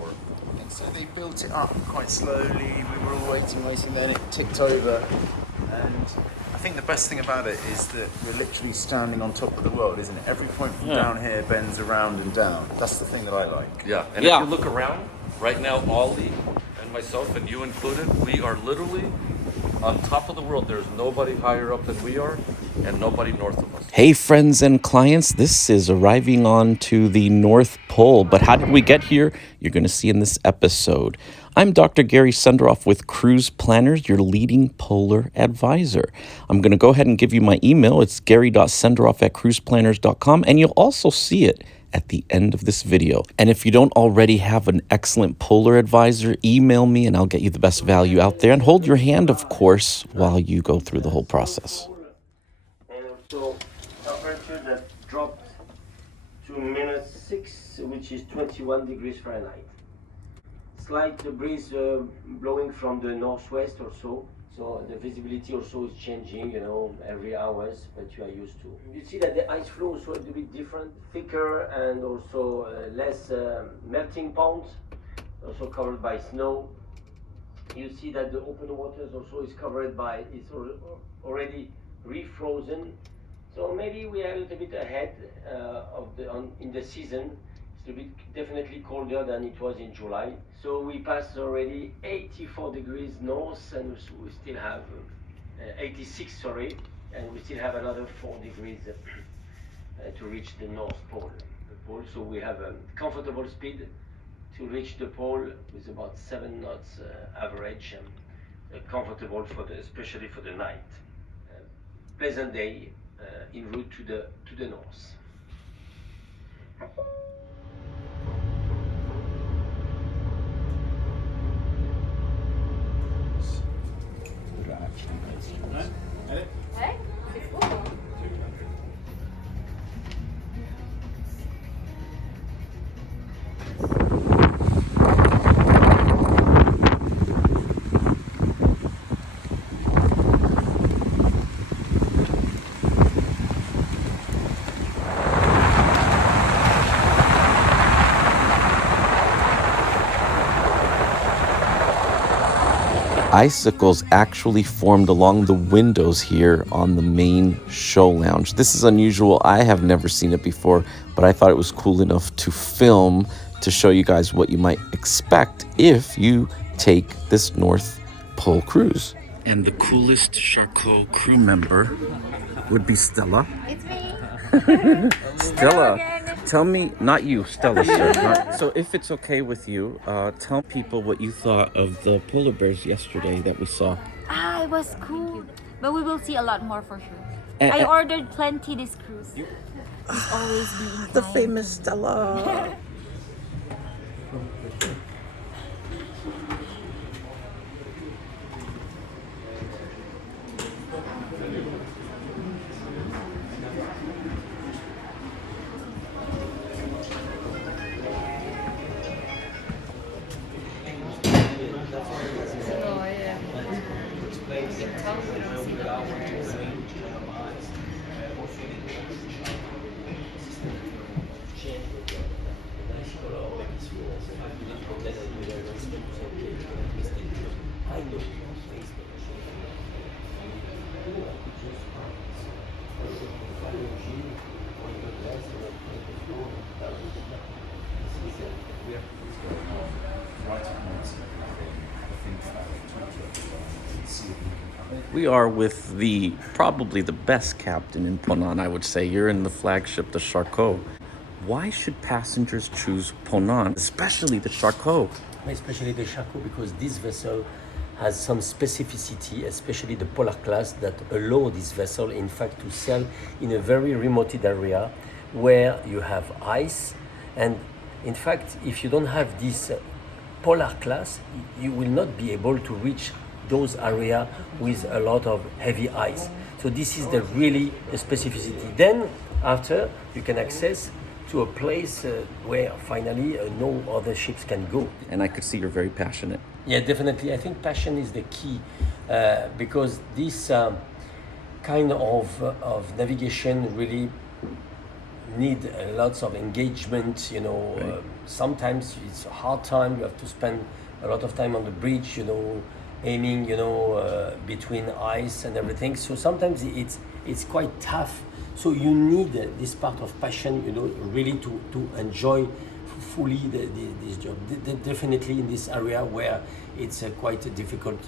before. And so they built it up quite slowly. We were all waiting, then it ticked over. And I think the best thing about it is that we're literally standing on top of the world, isn't it? Every point from down here bends around and down. That's the thing that I like. Yeah, and if you look around, right now, Ollie and myself, and you included, we are literally on top of the world. There's nobody higher up than we are, and nobody north of us. Hey friends and clients, this is arriving on to the North Pole, but how did we get here? You're going to see in this episode. I'm Dr. Gary Sunderoff with Cruise Planners, your leading polar advisor. I'm going to go ahead and give you my email. It's gary.sunderoff@cruiseplanners.com, and you'll also see it at the end of this video. And if you don't already have an excellent polar advisor, email me and I'll get you the best value out there. And hold your hand, of course, while you go through the whole process. And also temperature that dropped to -6, which is 21 degrees Fahrenheit. Slight breeze blowing from the northwest or so. So the visibility also is changing, every hours, but you are used to. You see that the ice flow is also a little bit different, thicker and also less melting ponds, also covered by snow. You see that the open waters also is covered by, it's already refrozen. So maybe we are a little bit ahead in the season. It's a bit definitely colder than it was in July. So we passed already 84 degrees north, and we still have 86, sorry, and we still have another 4 degrees to reach the North Pole. So we have a comfortable speed to reach the pole with about 7 knots average, comfortable especially for the night. Pleasant day en route to the north. Icicles actually formed along the windows here on the main show lounge. This is unusual. I have never seen it before, but I thought it was cool enough to film to show you guys what you might expect if you take this North Pole cruise. And the coolest Charcot crew member would be Stella. It's me. Stella, tell me, not you, Stella, sir. So if it's okay with you, tell people what you thought of the polar bears yesterday that we saw. It was cool. But we will see a lot more for sure. And- I ordered plenty this cruise. It's always being The kind. famous Stella. We are with probably the best captain in Ponant, I would say. You're in the flagship, the Charcot. Why should passengers choose Ponant, especially the Charcot? Especially the Charcot, because this vessel has some specificity, especially the polar class, that allow this vessel, in fact, to sail in a very remote area where you have ice. And in fact, if you don't have this polar class, you will not be able to reach those areas with a lot of heavy ice. So this is the specificity. Then after you can access to a place where finally no other ships can go. And I could see you're very passionate. Yeah, definitely. I think passion is the key because this kind of navigation really need lots of engagement. Sometimes it's a hard time. You have to spend a lot of time on the bridge. Aiming. Between ice and everything. So sometimes it's quite tough. So you need this part of passion. Really to enjoy fully this job. Definitely in this area where it's quite difficult.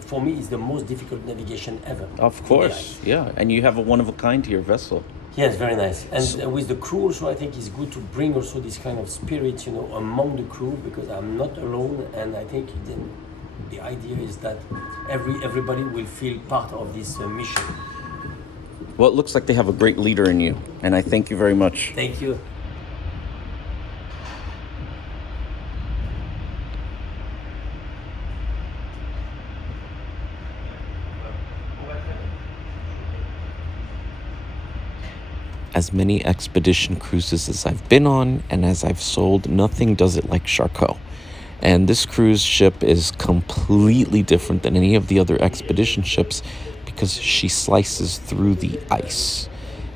For me, it's the most difficult navigation ever. Of course, yeah. And you have a one-of-a-kind here vessel. Yes, very nice. And with the crew also, I think it's good to bring also this kind of spirit, among the crew, because I'm not alone. And I think the idea is that everybody will feel part of this mission. Well, it looks like they have a great leader in you, and I thank you very much. Thank you. As many expedition cruises as I've been on and as I've sold, nothing does it like Charcot. And this cruise ship is completely different than any of the other expedition ships because she slices through the ice.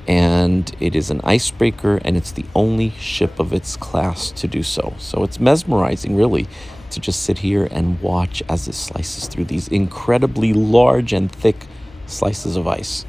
And it is an icebreaker, and it's the only ship of its class to do so. So it's mesmerizing, really, to just sit here and watch as it slices through these incredibly large and thick slices of ice.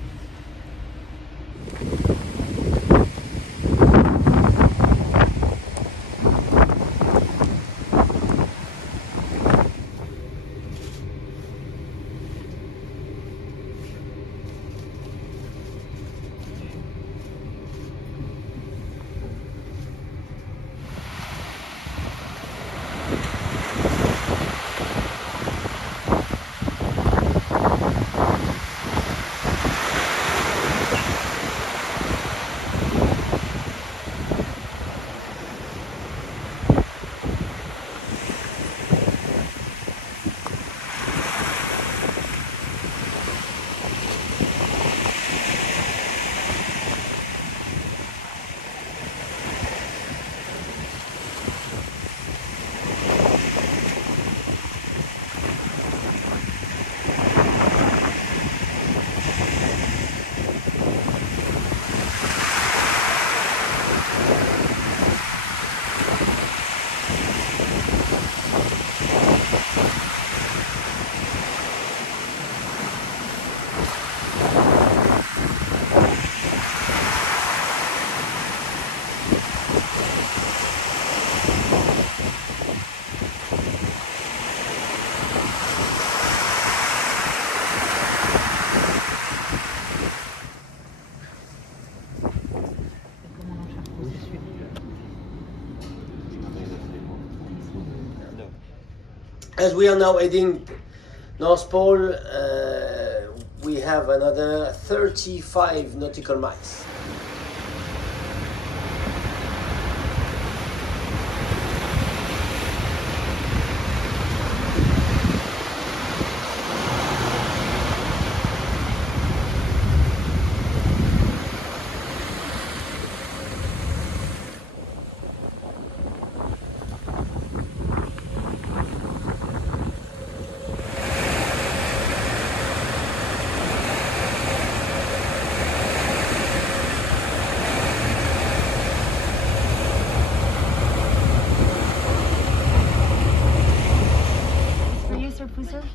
As we are now heading North Pole, we have another 35 nautical miles.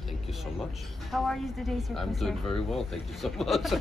Thank you so much. How are you today, Sir? I'm doing very well. Thank you so much.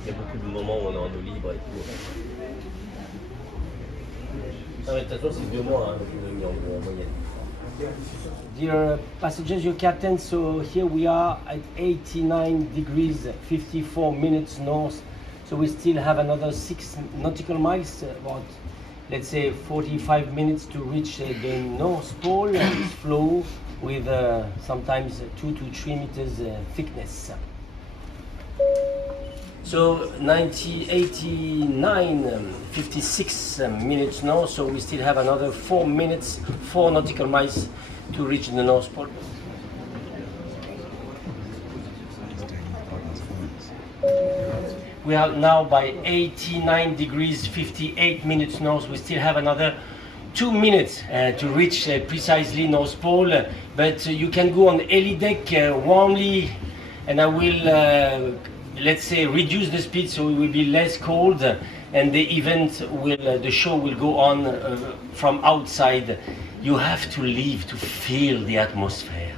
Il y a beaucoup de moments où on est en eau libre et tout. Non, mais de toute façon, c'est 2 mois, hein, en moyenne. Dear passengers, your captain, so here we are at 89 degrees 54 minutes north, so we still have another 6 nautical miles, about let's say 45 minutes to reach the North Pole, and it's flow with sometimes 2 to 3 meters thickness. So 89, 56 minutes now, so we still have another 4 minutes, 4 nautical miles to reach the North Pole. We are now by 89 degrees 58 minutes north. We still have another 2 minutes to reach precisely North Pole, but you can go on heli deck warmly, and I will let's say reduce the speed so it will be less cold, and the show will go on from outside. You have to leave to feel the atmosphere.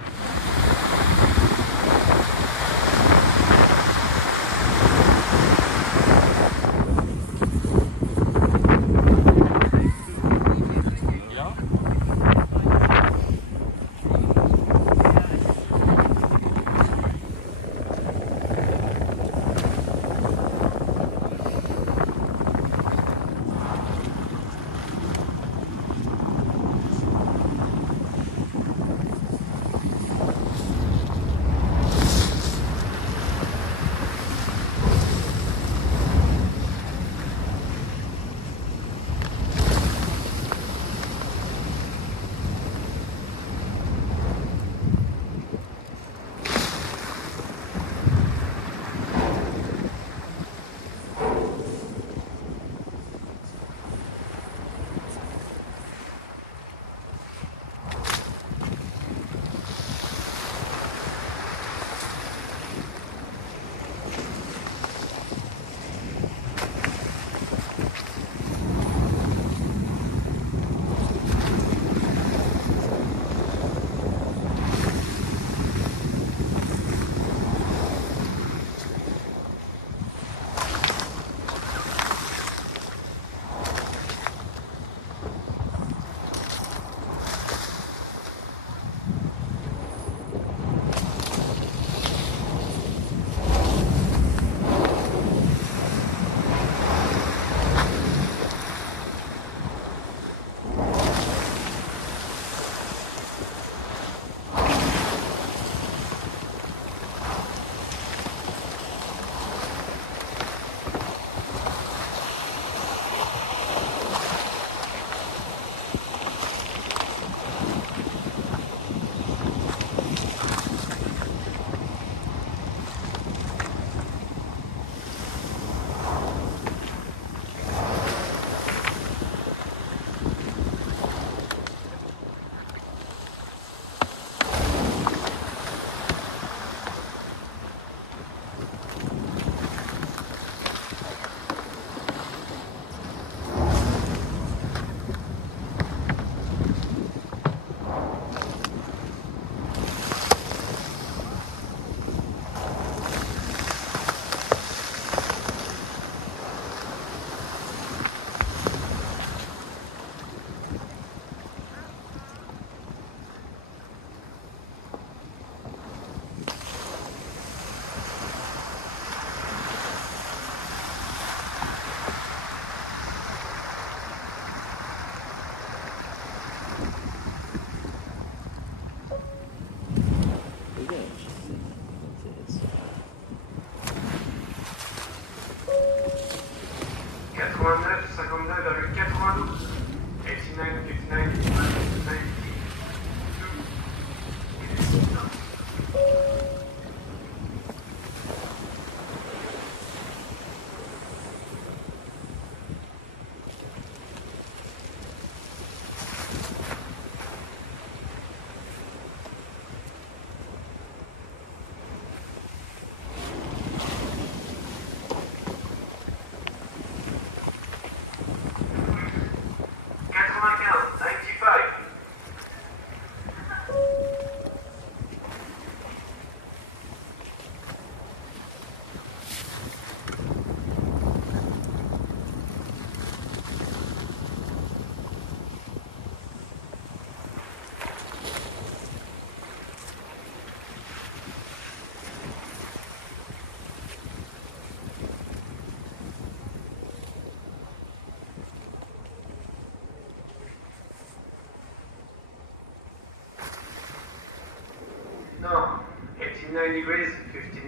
59 degrees,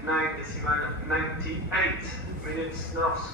59.98 minutes north.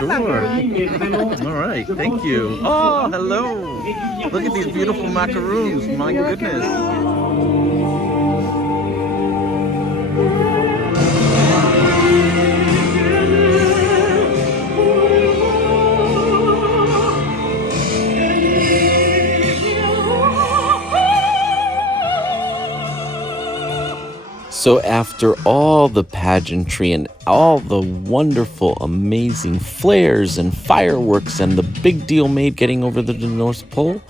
Sure. All right. Thank you. Oh, hello. Look at these beautiful macaroons. My goodness. So after all the pageantry and all the wonderful, amazing flares and fireworks and the big deal made getting over the North Pole,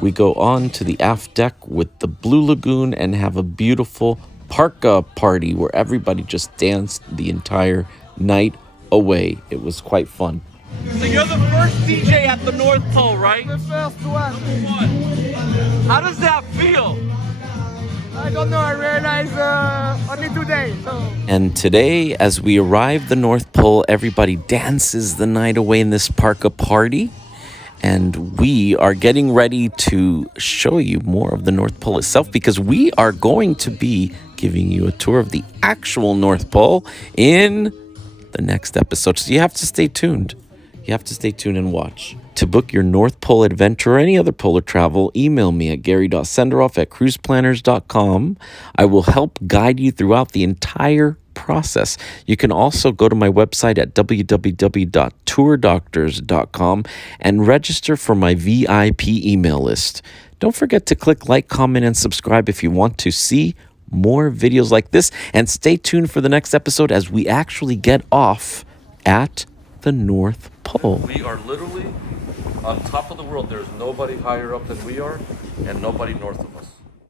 we go on to the aft deck with the Blue Lagoon and have a beautiful parka party where everybody just danced the entire night away. It was quite fun. So you're the first DJ at the North Pole, right? The first one. Number one. How does that feel? I don't know, I realized only today. So. And today, as we arrive the North Pole, everybody dances the night away in this parka party. And we are getting ready to show you more of the North Pole itself because we are going to be giving you a tour of the actual North Pole in the next episode. So you have to stay tuned. You have to stay tuned and watch. To book your North Pole adventure or any other polar travel, email me at gary.senderoff@cruiseplanners.com. I will help guide you throughout the entire process. You can also go to my website at www.tourdoctors.com and register for my VIP email list. Don't forget to click like, comment, and subscribe if you want to see more videos like this. And stay tuned for the next episode as we actually get off at the North Pole. We are literally on top of the world. There's nobody higher up than we are and nobody north of us.